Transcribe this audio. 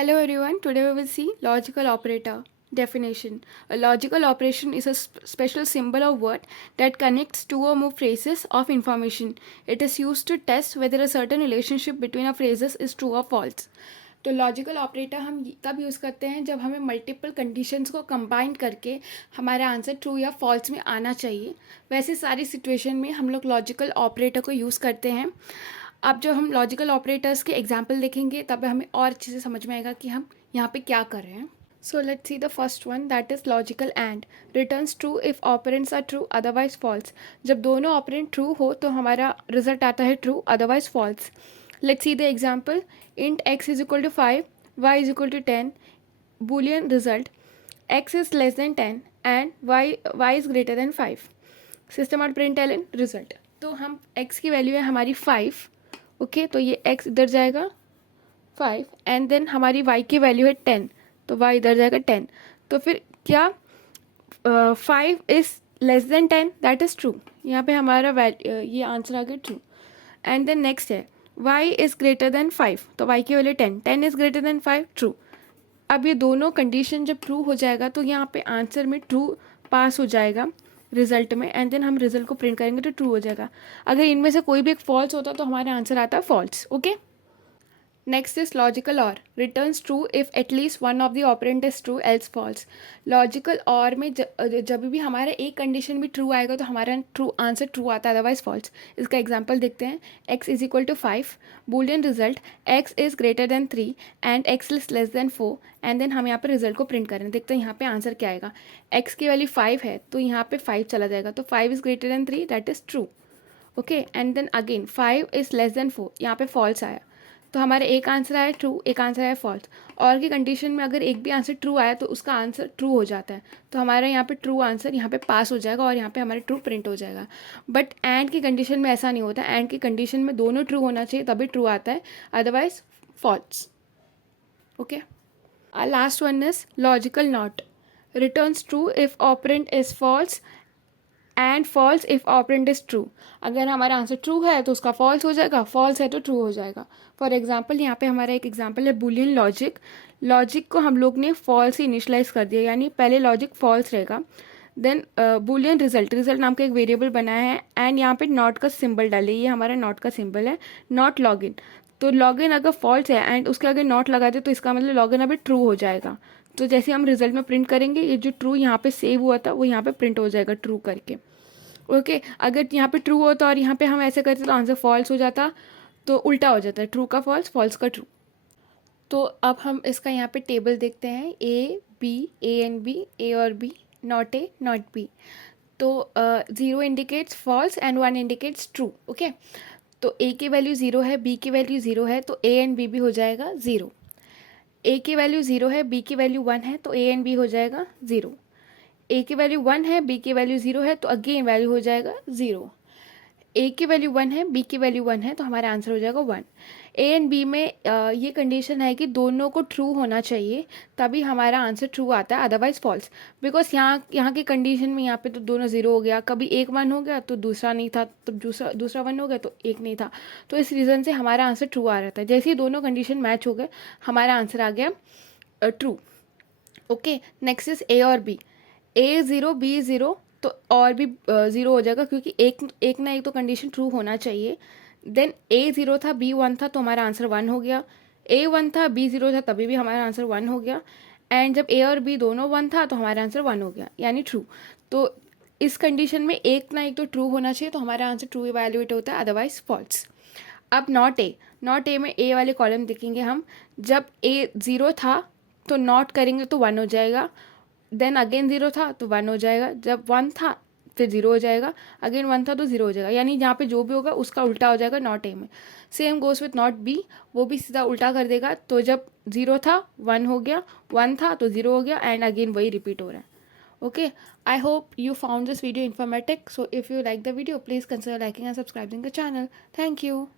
Hello everyone, today we will see logical operator. Definition. A logical operation is a special symbol or word that connects two or more phrases of information. It is used to test whether a certain relationship between a phrases is true or false. तो logical operator हम कब use करते हैं जब हमें multiple conditions को combine करके हमारा आंसर ट्रू या फॉल्स में आना चाहिए। वैसे सारी सिचुएशन में हम लोग लॉजिकल ऑपरेटर को यूज़ करते हैं। अब जब हम लॉजिकल ऑपरेटर्स के एग्जाम्पल देखेंगे तब हमें और अच्छे से समझ में आएगा कि हम यहाँ पे क्या कर रहे हैं। So let's see the first one, that is logical and. Returns true if operands are true otherwise false. जब दोनों ऑपरेंट ट्रू हो तो हमारा रिजल्ट आता है true otherwise false. Let's see the example, int x is equal to 5, y is equal to 10, boolean result x is less than 10 and y is greater than 5, system out println result। तो हम x की value है हमारी 5, okay तो ये x इधर जाएगा 5 and then हमारी y की वैल्यू है 10 तो y इधर जाएगा 10। तो फिर क्या 5 is less then 10, that is true. यहाँ पे हमारा ये आंसर आ गया ट्रू। एंड देन नेक्स्ट है y इज़ ग्रेटर देन 5 तो y की value 10 is greater than 5, true. अब ये दोनों कंडीशन जब ट्रू हो जाएगा तो यहाँ पे आंसर में ट्रू पास हो जाएगा रिजल्ट में, एंड देन हम रिजल्ट को प्रिंट करेंगे तो ट्रू हो जाएगा। अगर इनमें से कोई भी एक फॉल्स होता तो हमारा आंसर आता false, okay. Next is logical or. Returns true if at least one of the operand is true else false. Logical or में जब भी हमारा एक कंडीशन भी ट्रू आएगा तो हमारा ट्रू आंसर ट्रू आता है अदरवाइज फॉल्स। इसका एग्जांपल देखते हैं, x is equal to 5, boolean result x is greater than 3 and x is less than 4, and then हम यहाँ पे रिजल्ट को प्रिंट करें। देखते हैं यहाँ पे आंसर क्या आएगा। x की वैल्यू 5 है तो यहाँ पे 5 चला जाएगा तो 5 is greater than 3, that is true, okay. And then again 5 is less than 4, यहाँ पे फॉल्स आया तो हमारे एक आंसर आया ट्रू, एक आंसर आया फॉल्स। और की कंडीशन में अगर एक भी आंसर ट्रू आया तो उसका आंसर ट्रू हो जाता है तो हमारा यहाँ पे ट्रू आंसर यहाँ पे पास हो जाएगा और यहाँ पे हमारे ट्रू प्रिंट हो जाएगा। बट एंड की कंडीशन में ऐसा नहीं होता, एंड की कंडीशन में दोनों ट्रू होना चाहिए तभी ट्रू आता है, otherwise false, okay. Last one is logical not. Returns true if operand is false and false if operand is true. अगर हमारा आंसर ट्रू है तो उसका फॉल्स हो जाएगा, फॉल्स है तो ट्रू हो जाएगा। फॉर एग्जाम्पल यहाँ पे हमारा एक एग्जाम्पल है बूलियन लॉजिक। लॉजिक को हम लोग ने फॉल्स से इनिशलाइज कर दिया, यानी पहले लॉजिक फॉल्स रहेगा, देन बूलियन रिजल्ट नाम का एक वेरिएबल बनाया है एंड यहाँ पे नॉट का सिंबल डाले, ये हमारा नॉट का सिंबल है, नॉट लॉगिन। तो लॉगिन अगर फॉल्स है एंड उसके आगे नॉट लगा दे तो इसका मतलब लॉगिन अभी ट्रू हो जाएगा। तो जैसे हम रिजल्ट में प्रिंट करेंगे ये जो ट्रू यहाँ पे सेव हुआ था वो यहाँ पे प्रिंट हो जाएगा ट्रू करके, ओके। अगर यहाँ पे ट्रू होता और यहाँ पे हम ऐसे करते तो आंसर फॉल्स हो जाता, तो उल्टा हो जाता है, ट्रू का फॉल्स, फॉल्स का ट्रू। तो अब हम इसका यहाँ पे टेबल देखते हैं, A B, A and B, A or B, not A not B. तो 0 indicates false and 1 indicates true, okay. तो ए की वैल्यू 0 है, बी की वैल्यू 0 है तो ए एंड बी भी हो जाएगा 0। ए की वैल्यू 0 है, बी की वैल्यू 1 है तो ए एंड बी हो जाएगा 0। ए की वैल्यू 1 है, बी की वैल्यू 0 है तो अगेन वैल्यू हो जाएगा 0। ए की वैल्यू 1 है, बी की वैल्यू 1 है तो हमारा आंसर हो जाएगा 1। ए एंड बी में ये कंडीशन है कि दोनों को ट्रू होना चाहिए तभी हमारा आंसर ट्रू आता है, अदरवाइज फॉल्स। बिकॉज यहाँ की कंडीशन में यहाँ पे तो दोनों 0 हो गया, कभी एक 1 हो गया तो दूसरा नहीं था, तो दूसरा 1 हो गया तो एक नहीं था, तो इस रीज़न से हमारा आंसर ट्रू आ रहा था। जैसे ही दोनों कंडीशन मैच हो गए हमारा आंसर आ गया true, okay. Next is a or B. A 0 B 0 तो और भी 0 हो जाएगा क्योंकि एक ना एक तो कंडीशन ट्रू होना चाहिए। देन ए 0 था, बी 1 था तो हमारा आंसर 1 हो गया। ए 1 था, बी 0 था तभी भी हमारा आंसर 1 हो गया। एंड जब ए और बी दोनों 1 था तो हमारा आंसर 1 हो गया, यानी ट्रू। तो इस कंडीशन में एक ना एक तो ट्रू होना चाहिए तो हमारा आंसर ट्रू इवैल्यूएट होता है, अदरवाइज फॉल्स। अब नॉट ए में ए वाले कॉलम देखेंगे हम, जब ए 0 था तो नॉट करेंगे तो 1 हो जाएगा, देन अगेन 0 था तो 1 हो जाएगा, जब 1 था फिर 0 हो जाएगा, अगेन 1 था तो 0 हो जाएगा, यानी जहाँ पे जो भी होगा उसका उल्टा हो जाएगा नॉट ए में। Same goes with not be, वो भी सीधा उल्टा कर देगा, तो जब 0 था 1 हो गया, 1 था तो 0 हो गया, एंड अगेन वही रिपीट हो रहा है, okay. I hope you found this video informative. So if you like the video, please consider liking and subscribing the channel. Thank you.